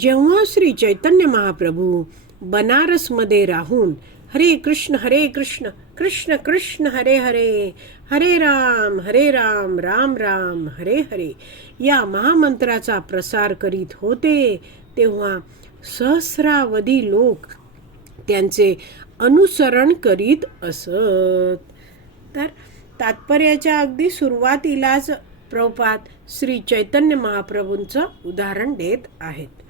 जेव्हा श्री चैतन्य महाप्रभू बनारसमध्ये राहून हरे कृष्ण हरे कृष्ण कृष्ण कृष्ण हरे हरे हरे राम हरे राम राम राम हरे हरे या महामंत्राचा प्रसार करीत होते तेव्हा सहस्रावधी लोक त्यांचे अनुसरण करीत असत. तर तात्पर्याच्या अगदी सुरुवातीलाच प्रपात श्री चैतन्य महाप्रभूंचं उदाहरण देत आहेत.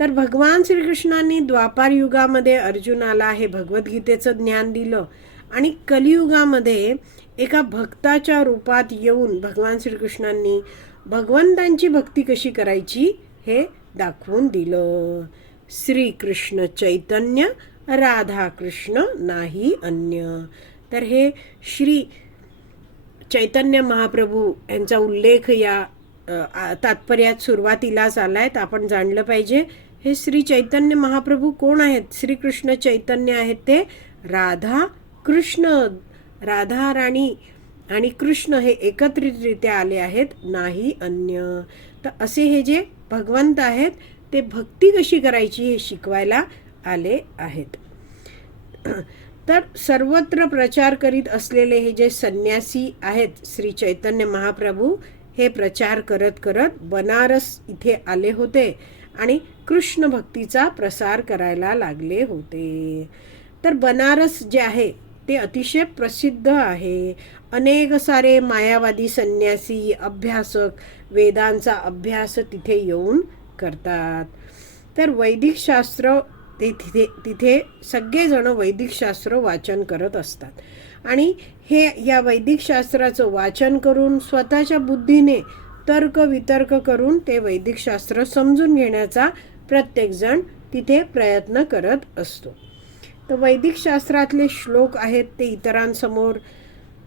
तर भगवान श्रीकृष्णांनी द्वापार युगामध्ये अर्जुनाला हे भगवद्गीतेचं ज्ञान दिलं आणि कलियुगामध्ये एका भक्ताच्या रूपात येऊन भगवान श्रीकृष्णांनी भगवंतांची भक्ती कशी करायची हे दाखवून दिलं. श्रीकृष्ण चैतन्य राधाकृष्ण नाही अन्य. तर हे श्री चैतन्य महाप्रभू यांचा उल्लेख या तात्पर्यात सुरुवातीलाच आला तर आपण जाणलं पाहिजे हे श्री चैतन्य महाप्रभू कोण आहेत? श्रीकृष्ण चैतन्य आहेत ते राधा कृष्ण राधा राणी आणि कृष्ण हे एकत्रितरित्या आले आहेत नाही अन्य. तर असे हे जे भगवंत आहेत ते भक्ती कशी करायची हे शिकवायला आले आहेत. तर सर्वत्र प्रचार करीत असलेले हे जे संन्यासी आहेत श्री चैतन्य महाप्रभू हे प्रचार करत करत बनारस इथे आले होते. आणि कृष्ण भक्तीचा प्रसार करायला लागले होते. तर बनारस जे आहे ते अतिशय प्रसिद्ध आहे. अनेक सारे मायावादी संन्यासी अभ्यासक वेदांचा अभ्यास तिथे येऊन करतात. तर वैदिक शास्त्र ते तिथे तिथे सगळेजण वैदिक शास्त्र वाचन करत असतात. आणि हे या वैदिक शास्त्राचं वाचन करून स्वतःच्या बुद्धीने तर्क वितर्क करून ते वैदिक शास्त्र समजून घेण्याचा प्रत्येकजण तिथे प्रयत्न करत असतो. तर वैदिक शास्त्रातले श्लोक आहेत ते इतरांसमोर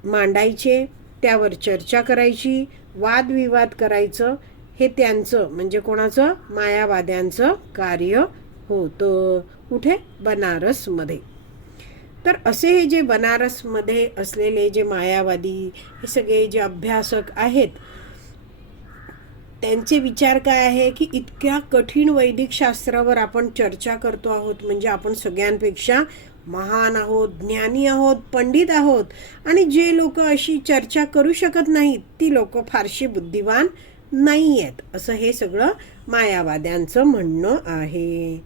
मांडायचे त्यावर चर्चा करायची वादविवाद करायचं हे त्यांचं म्हणजे कोणाचं? मायावाद्यांचं कार्य होतं. कुठे? बनारसमध्ये. तर असे हे जे बनारसमध्ये असलेले जे मायावादी हे सगळे जे अभ्यासक आहेत त्यांचे विचार काय आहे की इतक्या कठीण वैदिक शास्त्रावर आपण चर्चा करतो आहोत म्हणजे आपण सगळ्यांपेक्षा महान आहोत ज्ञानी आहोत पंडित आहोत आणि जे लोक अशी चर्चा करू शकत नाहीत ती लोक फारशी बुद्धिवान नाही आहेत असं हे सगळं मायावाद्यांचं म्हणणं आहे.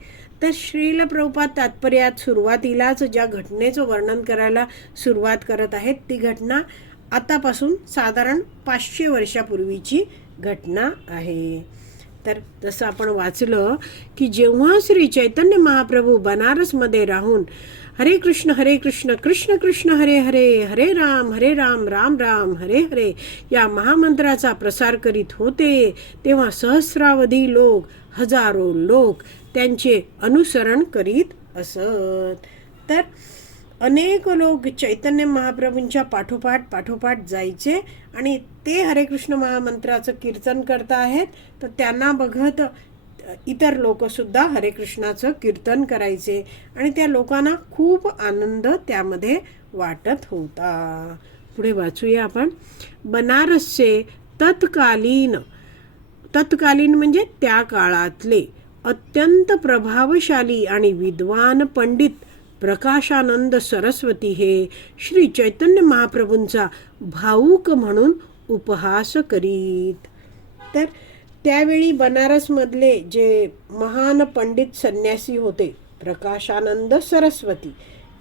तर श्रील प्रभुपाद तात्पर्यात सुरुवातीलाच ज्या घटनेचं वर्णन करायला सुरुवात करत आहेत ती घटना आतापासून साधारण पाचशे वर्षापूर्वीची घटना आहे. तर तसं आपण वाचलं की जेव्हा श्री चैतन्य महाप्रभू बनारसमध्ये राहून हरे कृष्ण हरे कृष्ण कृष्ण कृष्ण हरे हरे हरे राम हरे राम राम राम हरे हरे या महामंत्राचा प्रसार करीत होते तेव्हा सहस्रावधी लोक हजारो लोक त्यांचे अनुसरण करीत असत. तर अनेक लोक चैतन्य महाप्रभूंच्या पाठोपाठ पाठोपाठ जायचे आणि ते हरे कृष्ण महामंत्राचं कीर्तन करत आहेत. तर त्यांना बघत इतर लोकसुद्धा हरे कृष्णाचं कीर्तन करायचे आणि त्या लोकांना खूप आनंद त्यामध्ये वाटत होता. पुढे वाचूया आपण. बनारसचे तत्कालीन तत्कालीन म्हणजे त्या काळातले अत्यंत प्रभावशाली आणि विद्वान पंडित प्रकाशानंद सरस्वती हे श्री चैतन्य महाप्रभूंचा भाऊक म्हणून उपहास करीत. तर त्यावेळी बनारसमधले जे महान पंडित संन्यासी होते प्रकाशानंद सरस्वती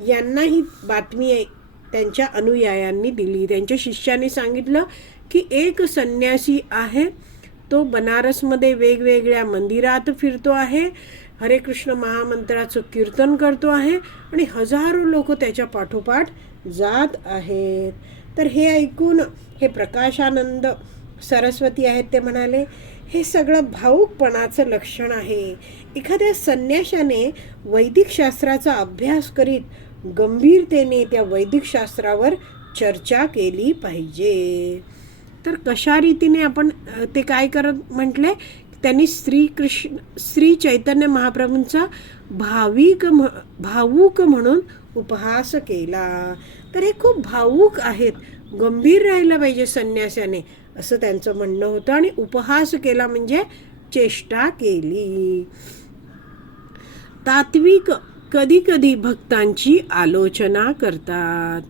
यांना ही बातमी त्यांच्या अनुयायांनी दिली. त्यांच्या शिष्याने सांगितलं की एक संन्यासी आहे तो बनारसमध्ये वेगवेगळ्या मंदिरात फिरतो आहे हरे कृष्ण महामंत्राचं कीर्तन करतो आहे आणि हजारो लोक त्याच्या पाठोपाठ जात आहेत. तर हे ऐकून हे प्रकाशानंद सरस्वती आहेत ते म्हणाले हे सगळं भाऊकपणाचं लक्षण आहे. एखाद्या संन्याशाने वैदिक शास्त्राचा अभ्यास करीत गंभीरतेने त्या वैदिक शास्त्रावर चर्चा केली पाहिजे. तर कशा रीतीने आपण ते काय करत म्हटले? त्यांनी श्री कृष्ण श्री चैतन्य महाप्रभूंचा भाविक म्ह भावूक म्हणून उपहास केला. तर हे खूप भावूक आहेत. गंभीर राहायला पाहिजे संन्यासाने असं त्यांचं म्हणणं होतं आणि उपहास केला म्हणजे चेष्टा केली. तात्विक कधी कधी भक्तांची आलोचना करतात.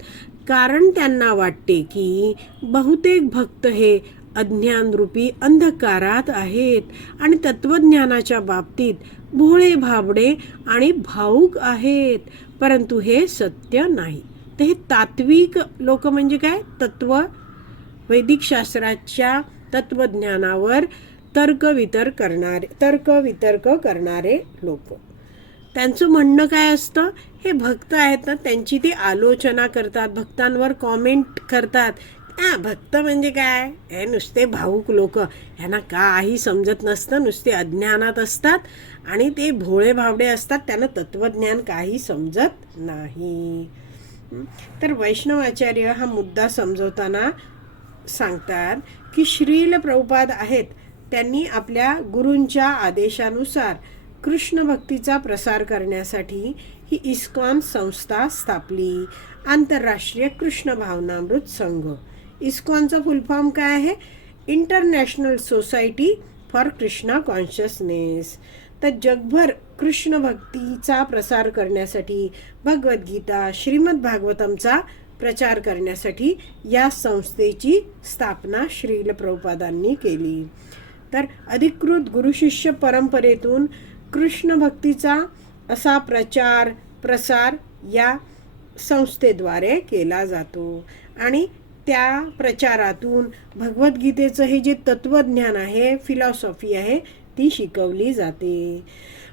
कारण त्यांना वाटते की बहुतेक भक्त हे अज्ञानरूपी अंधकारात आहेत आणि तत्वज्ञानाच्या बाबतीत भोळे भाबडे आणि भाऊक आहेत. परंतु हे सत्य नाही. तर हे तात्विक लोक म्हणजे काय? तत्व. वैदिक शास्त्राच्या तत्वज्ञानावर तर्कवितर्क करणारे तर्क वितर्क करणारे लोक. त्यांचं म्हणणं काय असतं? हे भक्त आहेत ना त्यांची ते आलोचना करतात भक्तांवर कॉमेंट करतात हा भक्त म्हणजे काय? हे नुसते भाऊक लोक. ह्यांना काही समजत नसतं नुसते अज्ञानात असतात आणि ते भोळे भावडे असतात त्यांना तत्वज्ञान काही समजत नाही. तर वैष्णवाचार्य हा मुद्दा समजवताना सांगतात की श्रील प्रभुपाद आहेत. त्यांनी आपल्या गुरूंच्या आदेशानुसार कृष्ण भक्तीचा प्रसार करण्यासाठी ही इस्कॉन संस्था स्थापली. आंतरराष्ट्रीय कृष्ण भावनामृत संघ. इस्कॉनचं फुल फॉर्म काय आहे? International society for Krishna consciousness तर जगभर कृष्ण भक्तीचा प्रसार करण्यासाठी भगवद्गीता श्रीमद भागवतमचा प्रचार करण्यासाठी या संस्थेची स्थापना श्रील प्रभुपादांनी केली. तर अधिकृत गुरुशिष्य परंपरेतून कृष्ण भक्तीचा असा प्रचार प्रसार या संस्थेद्वारे केला जातो. आणि त्या प्रचारातून भगवद्गीतेचं हे जे तत्वज्ञान आहे फिलॉसॉफी आहे ती शिकवली जाते.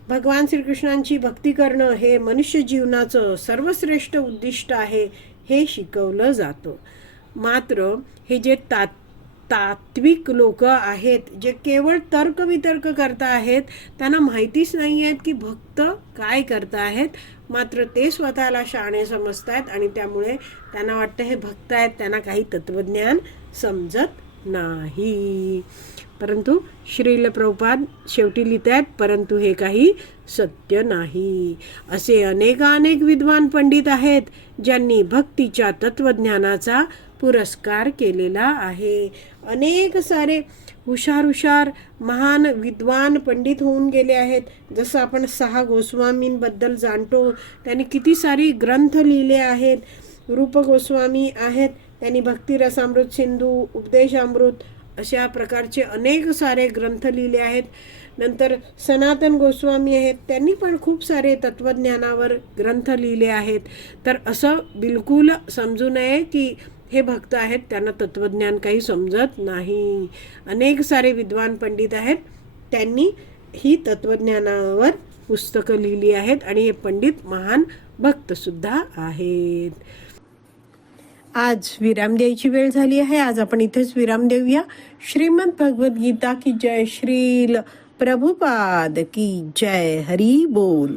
भगवान श्रीकृष्णांची भक्ती करणं हे मनुष्य जीवनाचं सर्वश्रेष्ठ उद्दिष्ट आहे हे शिकवलं जातं. मात्र हे जे तात तात्विक लोक आहेत जे केवळ तर्कवितर्क करता आहेत त्यांना माहितीच नाही आहेत की भक्त काय करत आहेत मात्र ते स्वतःला शहाणे समजत आहेत आणि त्यामुळे त्यांना वाटतं हे भक्त आहेत त्यांना काही तत्वज्ञान समजत नाही. परंतु श्रील प्रभुपाद शेवटी लिहित आहेत परंतु हे काही सत्य नाही. असे अनेकानेक विद्वान पंडित आहेत ज्यांनी भक्तीच्या तत्वज्ञानाचा पुरस्कार केलेला आहे. अनेक सारे हुशार हुशार महान विद्वान पंडित होऊन गेले आहेत. जसं आपण सहा गोस्वामींबद्दल जाणतो त्यांनी किती सारी ग्रंथ लिहिले आहेत. रूप गोस्वामी आहेत त्यांनी भक्तिरसामृत सिंधू उपदेशामृत अशा प्रकारचे अनेक सारे ग्रंथ लिहिले आहेत. नंतर सनातन गोस्वामी आहेत त्यांनी पण खूप सारे तत्त्वज्ञानावर ग्रंथ लिहिले आहेत. तर असं बिलकुल समजू नये की हे भक्त आहेत त्यांना तत्वज्ञान काही समजत नाही. अनेक सारे विद्वान पंडित आहेत त्यांनी ही तत्वज्ञानावर पुस्तकं लिहिली आहेत आणि हे पंडित महान भक्तसुद्धा आहेत. आज विराम द्यायची वेळ झाली आहे. आज आपण इथेच विराम देऊया. श्रीमद भगवद्गीता की जय श्रील. प्रभुपाद की जय हरी बोल.